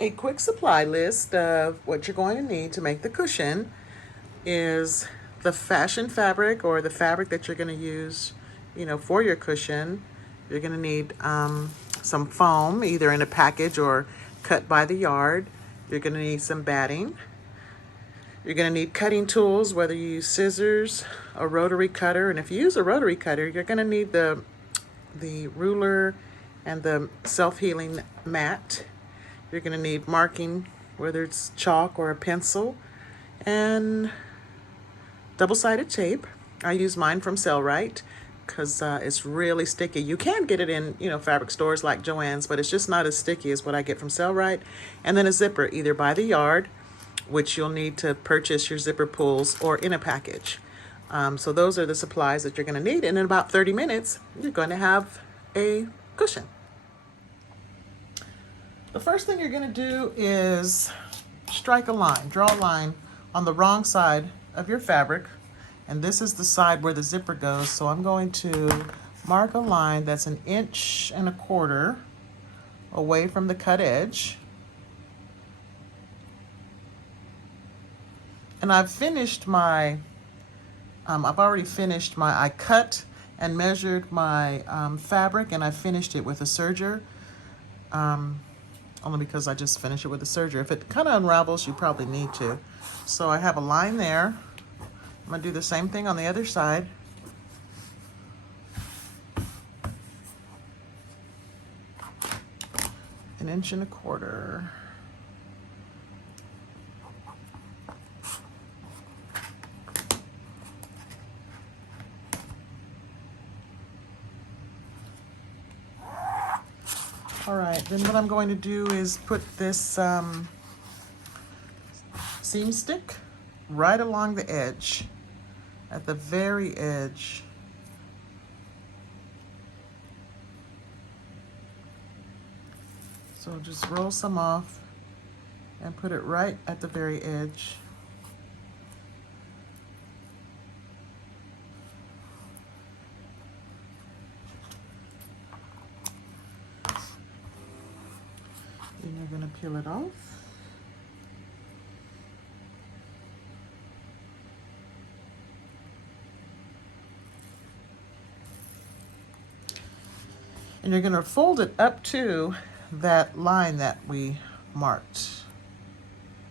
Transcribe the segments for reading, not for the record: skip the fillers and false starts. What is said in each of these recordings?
A quick supply list of what you're going to need to make the cushion is the fashion fabric or the fabric that you're going to use, for your cushion. You're going to need some foam, either in a package or cut by the yard. You're going to need some batting. You're going to need cutting tools, whether you use scissors, a rotary cutter, and if you use a rotary cutter, you're going to need the ruler and the self-healing mat. You're going to need marking, whether it's chalk or a pencil, and double-sided tape. I use mine from Sellrite because it's really sticky. You can get it in, fabric stores like Joann's, but it's just not as sticky as what I get from Sellrite. And then a zipper, either by the yard, which you'll need to purchase your zipper pulls, or in a package. So those are the supplies that you're going to need. And in about 30 minutes, you're going to have a cushion. The first thing you're going to do is strike a line, draw a line on the wrong side of your fabric. And this is the side where the zipper goes. So I'm going to mark a line that's 1.25 inches away from the cut edge. And I've finished my, I cut and measured my fabric, and I finished it with a serger. Only because I just finished it with a serger. If it kind of unravels, you probably need to. So I have a line there. I'm going to do the same thing on the other side. An 1.25 inches. All right, then what I'm going to do is put this seam stick right along the edge, at the very edge. So just roll some off and put it right at the very edge. Then you're going to peel it off. And you're going to fold it up to that line that we marked.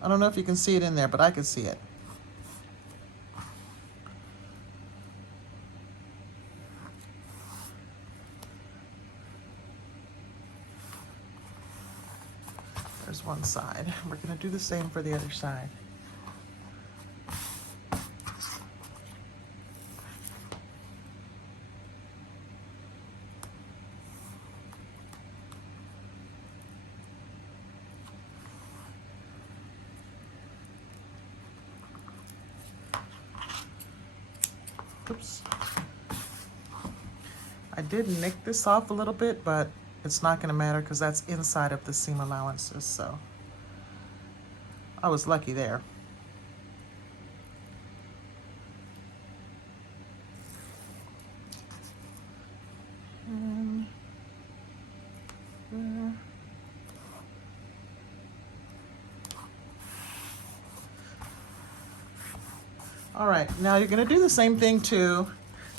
I don't know if you can see it in there, but I can see it. There's one side. We're going to do the same for the other side. Oops. I did nick this off a little bit, but it's not going to matter because that's inside of the seam allowances, so I was lucky there. And there. All right, now you're going to do the same thing to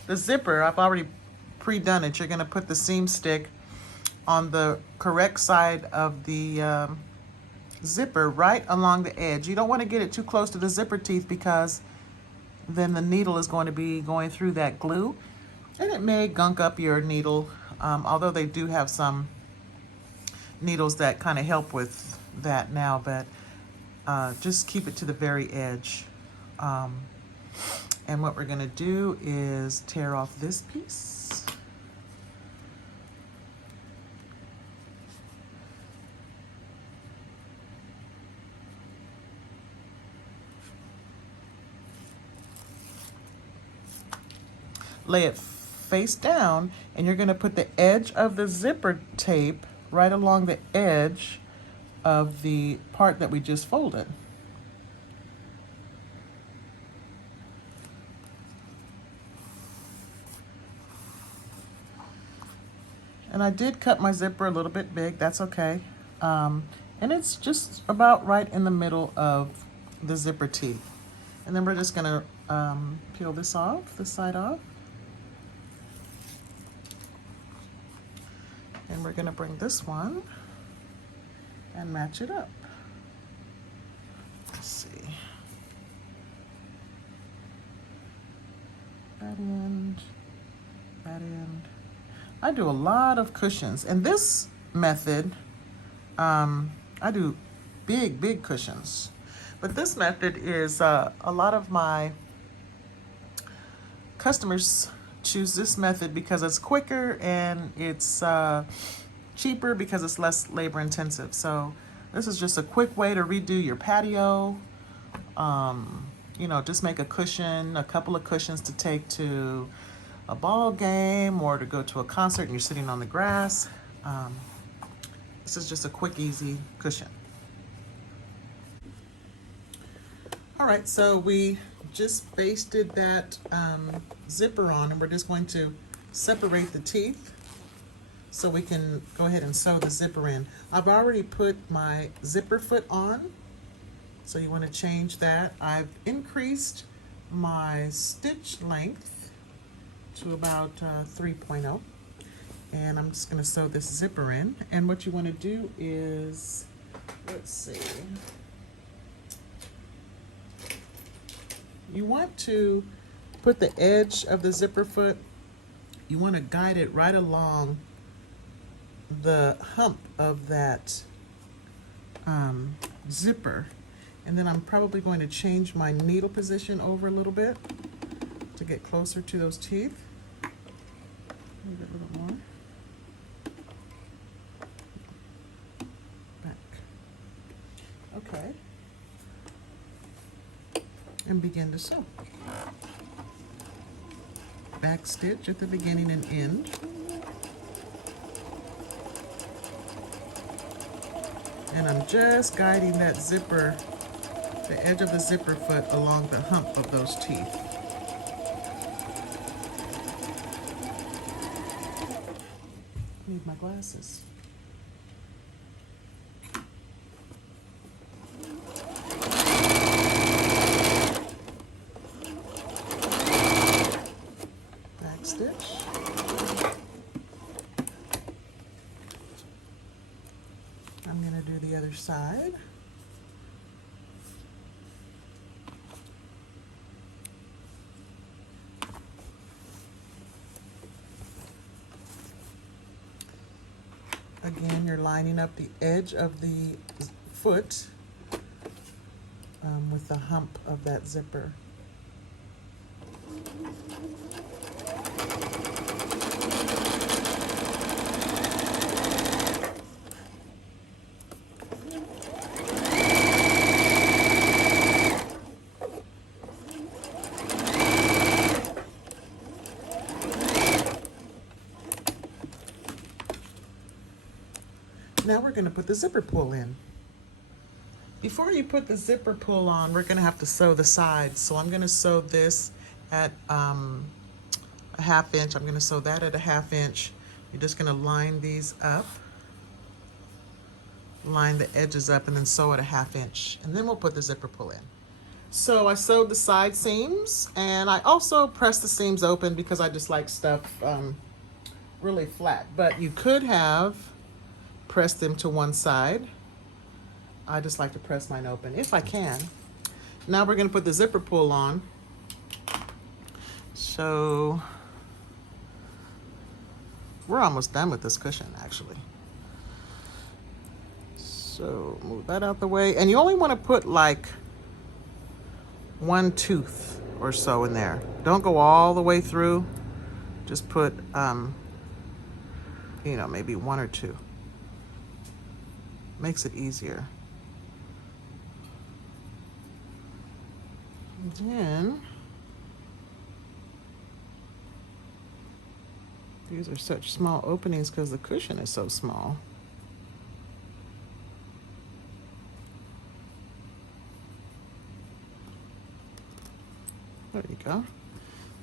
the zipper. I've already pre-done it. You're going to put the seam stick on the correct side of the zipper right along the edge. You don't want to get it too close to the zipper teeth because then the needle is going to be going through that glue and it may gunk up your needle, although they do have some needles that kind of help with that now, but just keep it to the very edge. And what we're going to do is tear off this piece. Lay it face down, and you're going to put the edge of the zipper tape right along the edge of the part that we just folded. And I did cut my zipper a little bit big, that's okay. And it's just about right in the middle of the zipper teeth. And then we're just gonna peel this off, this side off. And we're gonna bring this one and match it up. Let's see. That end, that end. I do a lot of cushions. And this method, I do big cushions. But this method is, a lot of my customers choose this method because it's quicker and it's cheaper because it's less labor intensive. So this is just a quick way to redo your patio. You know, just make a cushion, a couple of cushions to take to a ball game or to go to a concert and you're sitting on the grass. This is just a quick, easy cushion. All right, so we just basted that zipper on, and we're just going to separate the teeth so we can go ahead and sew the zipper in. I've already put my zipper foot on, so you want to change that. I've increased my stitch length to about 3.0, and I'm just going to sew this zipper in. And what you want to do is, let's see, you want to put the edge of the zipper foot, you want to guide it right along the hump of that zipper. And then I'm probably going to change my needle position over a little bit to get closer to those teeth. Maybe a little more. Back. Okay. And begin to sew. Back stitch at the beginning and end. And I'm just guiding that zipper, the edge of the zipper foot along the hump of those teeth. Need my glasses. Back stitch. I'm going to do the other side. Again, you're lining up the edge of the foot with the hump of that zipper. Now we're going to put the zipper pull in. Before you put the zipper pull on, we're going to have to sew the sides. So I'm going to sew this at a 1/2 inch. I'm going to sew that at a 1/2 inch. You're just going to line these up, line the edges up, and then sew at a 1/2 inch. And then we'll put the zipper pull in. So I sewed the side seams, and I also pressed the seams open because I just like stuff really flat. But you could have press them to one side. I just like to press mine open if I can. Now we're going to put the zipper pull on. So we're almost done with this cushion actually. So move that out the way. And you only want to put like one tooth or so in there. Don't go all the way through. Just put, you know, maybe one or two. Makes it easier. And then these are such small openings because the cushion is so small. There you go.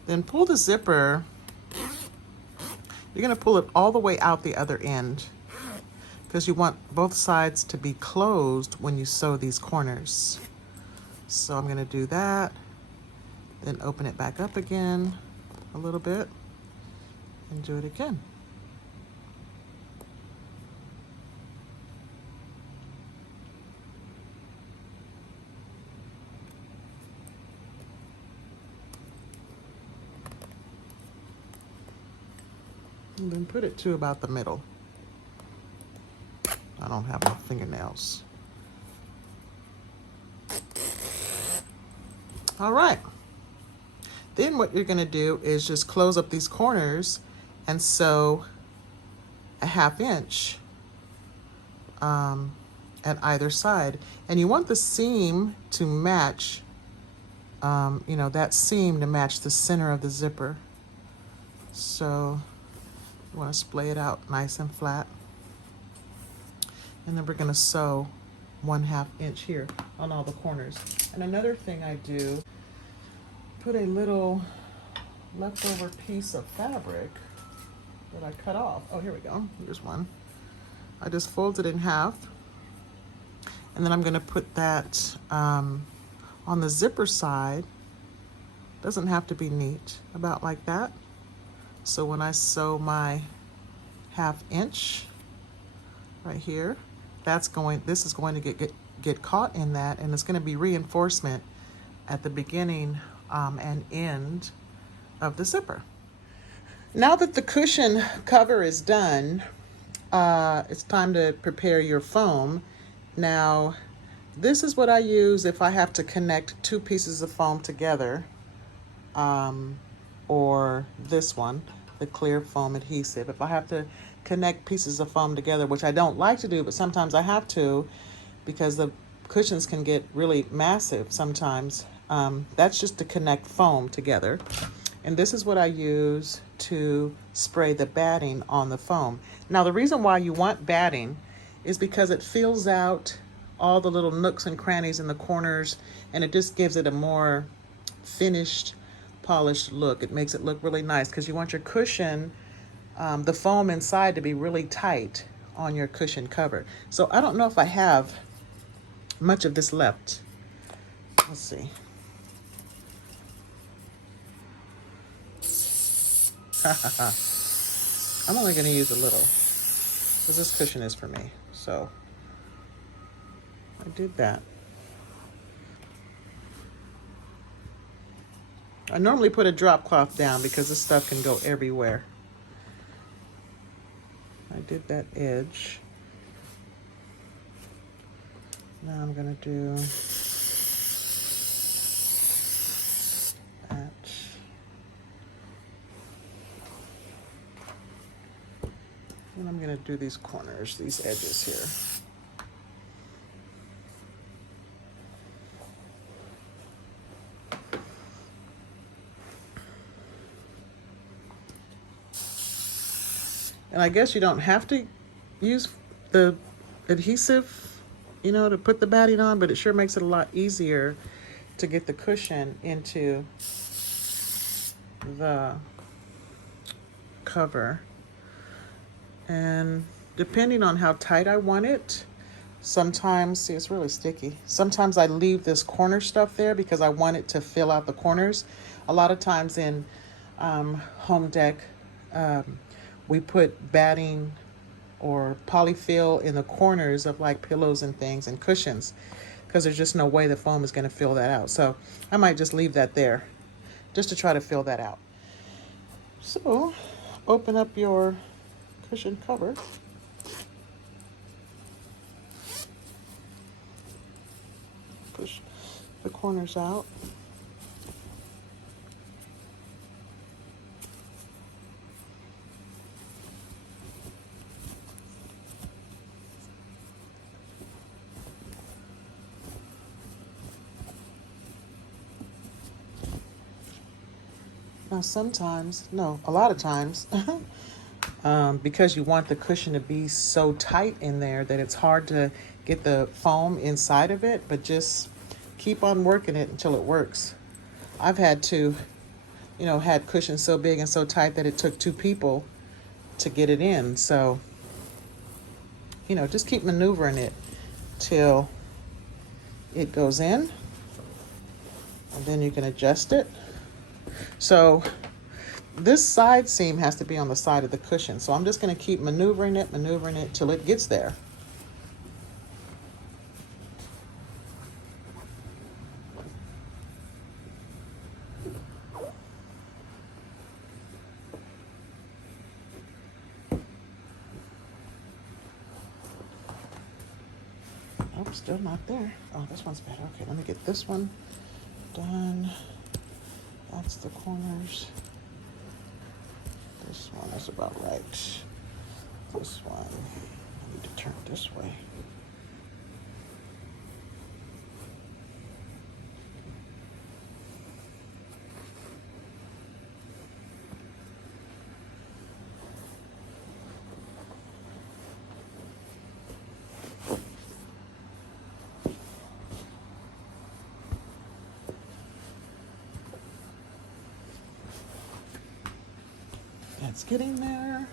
Then pull the zipper. You're going to pull it all the way out the other end, because you want both sides to be closed when you sew these corners. So I'm going to do that, then open it back up again a little bit and do it again. And then put it to about the middle. I don't have my fingernails. All right. Then what you're going to do is just close up these corners and sew a 1/2 inch at either side. And you want the seam to match, that seam to match the center of the zipper. So you want to splay it out nice and flat. And then we're going to sew 1/2 inch here on all the corners. And another thing I do, put a little leftover piece of fabric that I cut off. Oh, here we go. Here's one. I just fold it in half. And then I'm going to put that on the zipper side. Doesn't have to be neat, about like that. So when I sew my 1/2 inch right here, this is going to get caught in that, and it's going to be reinforcement at the beginning and end of the zipper. Now that the cushion cover is done, it's time to prepare your foam. Now, this is what I use if I have to connect 2 pieces of foam together, or this one, the clear foam adhesive. If I have to connect pieces of foam together, which I don't like to do, but sometimes I have to because the cushions can get really massive sometimes. That's just to connect foam together. And this is what I use to spray the batting on the foam. Now, the reason why you want batting is because it fills out all the little nooks and crannies in the corners, and it just gives it a more finished, polished look. It makes it look really nice because you want your cushion, the foam inside, to be really tight on your cushion cover. So I don't know if I have much of this left. Let's see. I'm only going to use a little because this cushion is for me. So I did that. I normally put a drop cloth down because this stuff can go everywhere. I did that edge. Now I'm going to do that. And I'm going to do these corners, these edges here. And I guess you don't have to use the adhesive, to put the batting on, but it sure makes it a lot easier to get the cushion into the cover. And depending on how tight I want it, sometimes, see, it's really sticky. Sometimes I leave this corner stuff there because I want it to fill out the corners. A lot of times in home dec, we put batting or polyfill in the corners of like pillows and things and cushions because there's just no way the foam is going to fill that out. So I might just leave that there just to try to fill that out. So open up your cushion cover. Push the corners out. Now a lot of times, because you want the cushion to be so tight in there that it's hard to get the foam inside of it, but just keep on working it until it works. I've had to, had cushions so big and so tight that it took 2 people to get it in. So just keep maneuvering it till it goes in, and then you can adjust it. So this side seam has to be on the side of the cushion. So I'm just going to keep maneuvering it till it gets there. Oh, still not there. Oh, this one's better. Okay, let me get this one done. That's the corners. This one is about right. This one, I need to turn this way. It's getting there.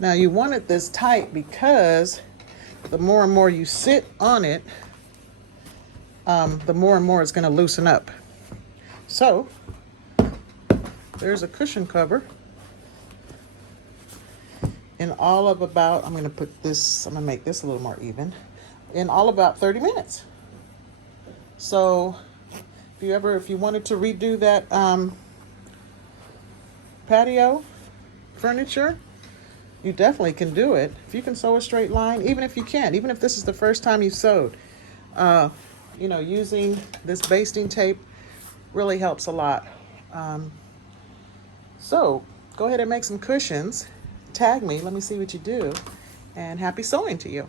Now you want it this tight because the more and more you sit on it, the more and more it's going to loosen up. So there's a cushion cover in all of about, I'm going to make this a little more even, in all about 30 minutes. So if you wanted to redo that patio furniture, you definitely can do it. If you can sew a straight line, even if this is the first time you sewed, using this basting tape really helps a lot. So go ahead and make some cushions. Tag me, let me see what you do, and happy sewing to you.